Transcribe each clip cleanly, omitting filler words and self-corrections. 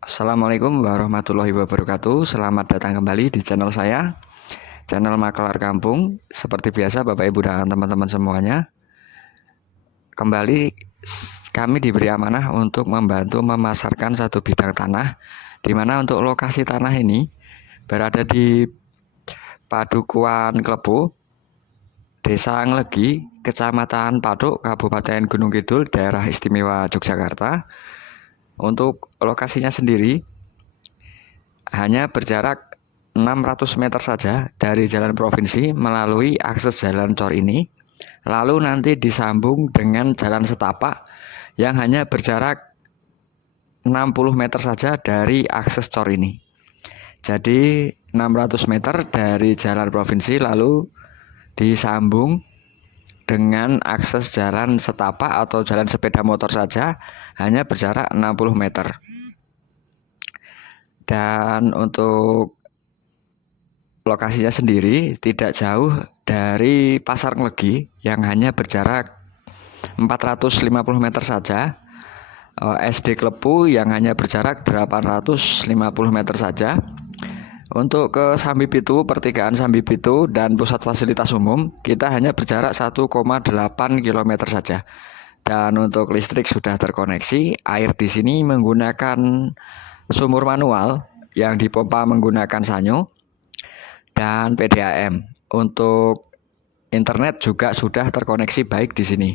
Assalamualaikum warahmatullahi wabarakatuh. Selamat datang kembali di channel saya, channel Makelar Kampung. Seperti biasa, Bapak Ibu dan teman-teman semuanya, kembali kami diberi amanah untuk membantu memasarkan satu bidang tanah, di mana untuk lokasi tanah ini berada di Padukuan Klepu, Desa Nglegi, Kecamatan Patuk, Kabupaten Gunung Kidul, Daerah Istimewa Yogyakarta. Untuk lokasinya sendiri hanya berjarak 600 meter saja dari jalan provinsi melalui akses jalan cor ini, lalu nanti disambung dengan jalan setapak yang hanya berjarak 60 meter saja dari akses cor ini. Jadi 600 meter dari jalan provinsi lalu disambung dengan akses jalan setapak atau jalan sepeda motor saja hanya berjarak 60 meter. Dan untuk lokasinya sendiri tidak jauh dari Pasar Nglegi yang hanya berjarak 450 meter saja, SD Klepu yang hanya berjarak 850 meter saja. Untuk ke Sambi Pitu, pertigaan Sambi Pitu dan pusat fasilitas umum kita hanya berjarak 1,8 km saja. Dan untuk listrik sudah terkoneksi. Air di sini menggunakan sumur manual yang dipompa menggunakan sanyo dan PDAM. Untuk internet juga sudah terkoneksi baik di sini.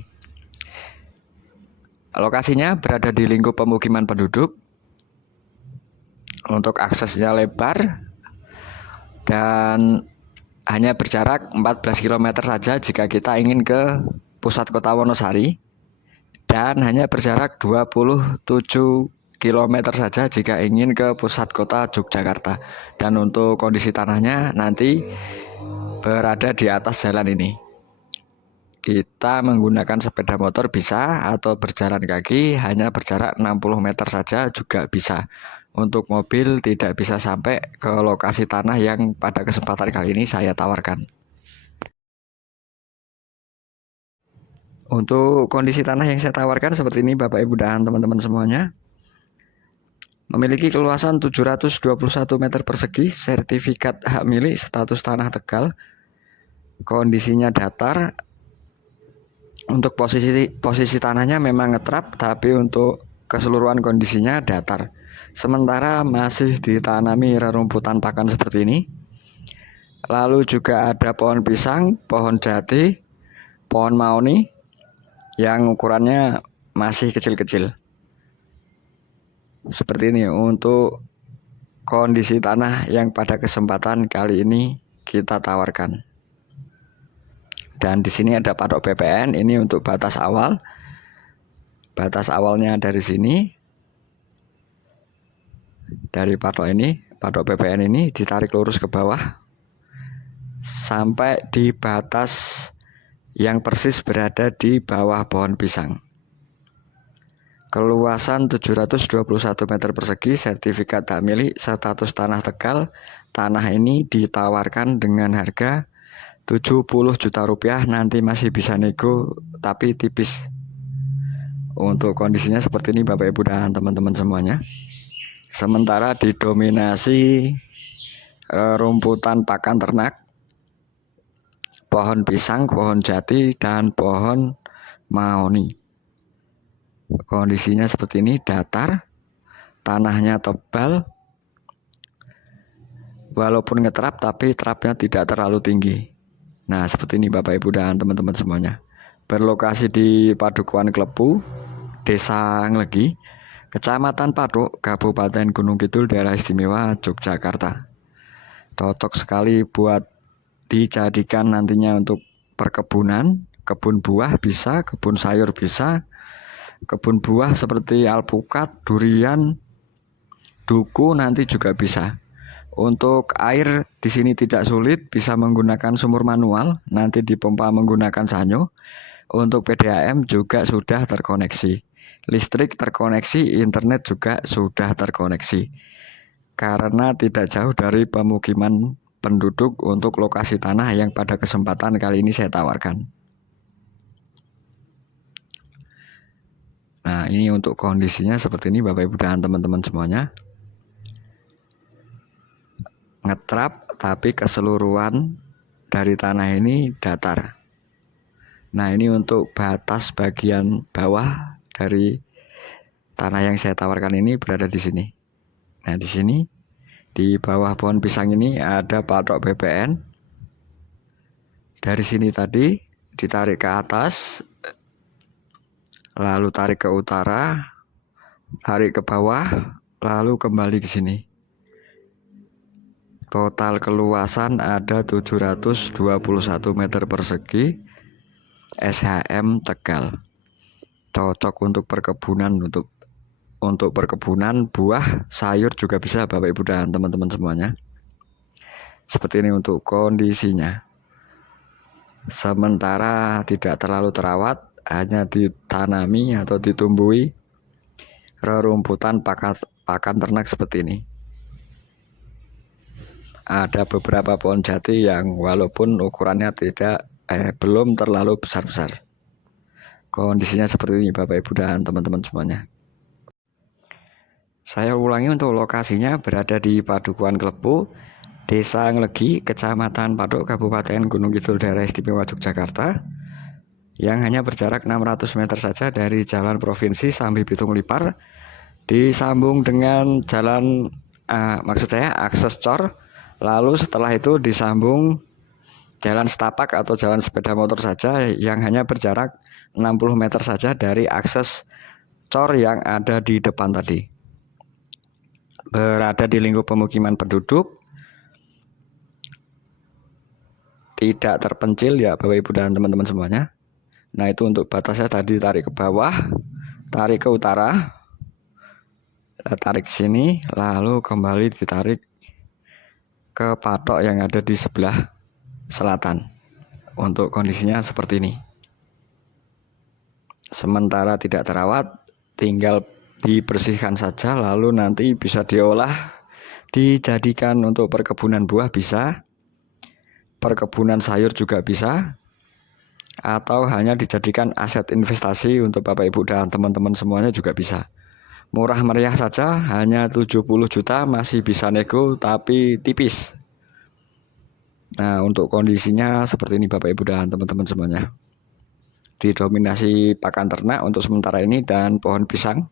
Lokasinya berada di lingkup pemukiman penduduk. Untuk aksesnya lebar dan hanya berjarak 14 km saja jika kita ingin ke pusat kota Wonosari, dan hanya berjarak 27 km saja jika ingin ke pusat kota Yogyakarta. Dan untuk kondisi tanahnya nanti berada di atas jalan ini. Kita menggunakan sepeda motor bisa, atau berjalan kaki hanya berjarak 60 meter saja juga bisa. Untuk mobil tidak bisa sampai ke lokasi tanah yang pada kesempatan kali ini saya tawarkan. Untuk kondisi tanah yang saya tawarkan seperti ini Bapak Ibu dan teman-teman semuanya. Memiliki keluasan 721 meter persegi, sertifikat hak milik, status tanah Tegal. Kondisinya datar. Untuk posisi tanahnya memang ngetrap, tapi untuk keseluruhan kondisinya datar. Sementara masih ditanami rerumputan pakan seperti ini. Lalu juga ada pohon pisang, pohon jati, pohon mahoni yang ukurannya masih kecil-kecil. Seperti ini untuk kondisi tanah yang pada kesempatan kali ini kita tawarkan. Dan di sini ada patok PPN, ini untuk batas awal. Batas awalnya dari sini. Dari patok ini, patok PPN ini ditarik lurus ke bawah sampai di batas yang persis berada di bawah pohon pisang. Keluasan 721 meter persegi, sertifikat hak milik, status tanah Tegal. Tanah ini ditawarkan dengan harga 70 juta rupiah, nanti masih bisa nego tapi tipis. Untuk kondisinya seperti ini Bapak Ibu dan teman-teman semuanya. Sementara didominasi rumputan pakan ternak, pohon pisang, pohon jati, dan pohon mahoni. Kondisinya seperti ini, datar, tanahnya tebal, walaupun ngetrap tapi trapnya tidak terlalu tinggi. Nah seperti ini Bapak Ibu dan teman-teman semuanya. Berlokasi di Padukuan Klepu, Desa Nglegi, Kecamatan Patuk, Kabupaten Gunung Kidul, Daerah Istimewa Yogyakarta. Cocok sekali buat dijadikan nantinya untuk perkebunan, kebun buah bisa, kebun sayur bisa, kebun buah seperti alpukat, durian, duku nanti juga bisa. Untuk air di sini tidak sulit, bisa menggunakan sumur manual, nanti dipompa menggunakan sanyo. Untuk PDAM juga sudah terkoneksi. Listrik terkoneksi, internet juga sudah terkoneksi. Karena tidak jauh dari pemukiman penduduk untuk lokasi tanah yang pada kesempatan kali ini saya tawarkan. Nah, ini untuk kondisinya seperti ini Bapak Ibu dan teman-teman semuanya. ngetrap, tapi keseluruhan dari tanah ini datar. Nah, ini untuk batas bagian bawah dari tanah yang saya tawarkan ini berada di sini. Nah, di sini di bawah pohon pisang ini ada patok BPN. Dari sini tadi ditarik ke atas, lalu tarik ke utara, tarik ke bawah, lalu kembali ke sini. Total keluasan ada 721 meter persegi, SHM Tegal. Cocok untuk perkebunan, untuk perkebunan buah, sayur juga bisa Bapak Ibu dan teman-teman semuanya. Seperti ini untuk kondisinya. Sementara tidak terlalu terawat, hanya ditanami atau ditumbuhi rerumputan pakan ternak seperti ini. Ada beberapa pohon jati yang walaupun ukurannya belum terlalu besar-besar. Kondisinya seperti ini Bapak Ibu dan teman-teman semuanya. Saya ulangi, untuk lokasinya berada di Padukuhan Klepu, Desa Nglegi, Kecamatan Patok, Kabupaten Gunung Kidul, Daerah Istimewa Yogyakarta, yang hanya berjarak 600 meter saja dari Jalan Provinsi Sambi Pitung Lipar, disambung dengan jalan akses cor, lalu setelah itu disambung jalan setapak atau jalan sepeda motor saja, yang hanya berjarak 60 meter saja dari akses cor yang ada di depan tadi. Berada di lingkup pemukiman penduduk, tidak terpencil ya Bapak Ibu dan teman-teman semuanya. Nah, itu untuk batasnya tadi, tarik ke bawah, tarik ke utara, tarik sini, lalu kembali ditarik ke patok yang ada di sebelah selatan. Untuk kondisinya seperti ini. Sementara tidak terawat, tinggal dibersihkan saja, lalu nanti bisa diolah, dijadikan untuk perkebunan buah bisa, perkebunan sayur juga bisa, atau hanya dijadikan aset investasi untuk Bapak Ibu dan teman-teman semuanya juga bisa. Murah meriah saja, hanya 70 juta, masih bisa nego tapi tipis. Nah, untuk kondisinya seperti ini Bapak Ibu dan teman-teman semuanya. Didominasi pakan ternak untuk sementara ini dan pohon pisang,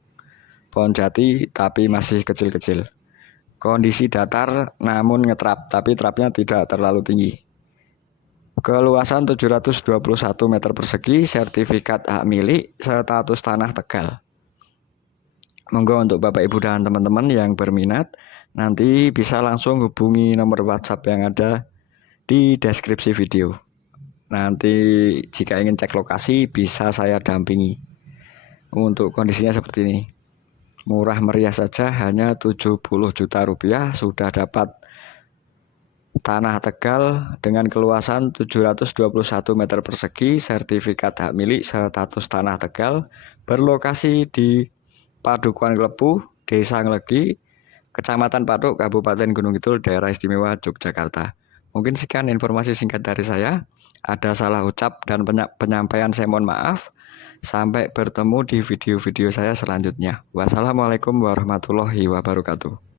pohon jati tapi masih kecil-kecil. Kondisi datar namun ngetrap, tapi trapnya tidak terlalu tinggi. Keluasan 721 meter persegi, sertifikat hak milik, status tanah Tegal. Monggo untuk Bapak Ibu dan teman-teman yang berminat, nanti bisa langsung hubungi nomor WhatsApp yang ada di deskripsi video. Nanti jika ingin cek lokasi bisa saya dampingi. Untuk kondisinya seperti ini. Murah meriah saja, hanya 70 juta rupiah sudah dapat tanah Tegal dengan keluasan 721 meter persegi, sertifikat hak milik, status tanah Tegal, berlokasi di Padukuhan Klepu, Desa Nglegi, Kecamatan Patok, Kabupaten Gunung Kidul, Daerah Istimewa Yogyakarta. Mungkin sekian informasi singkat dari saya. Ada salah ucap dan penyampaian saya mohon maaf. Sampai bertemu di video-video saya selanjutnya. Wassalamualaikum warahmatullahi wabarakatuh.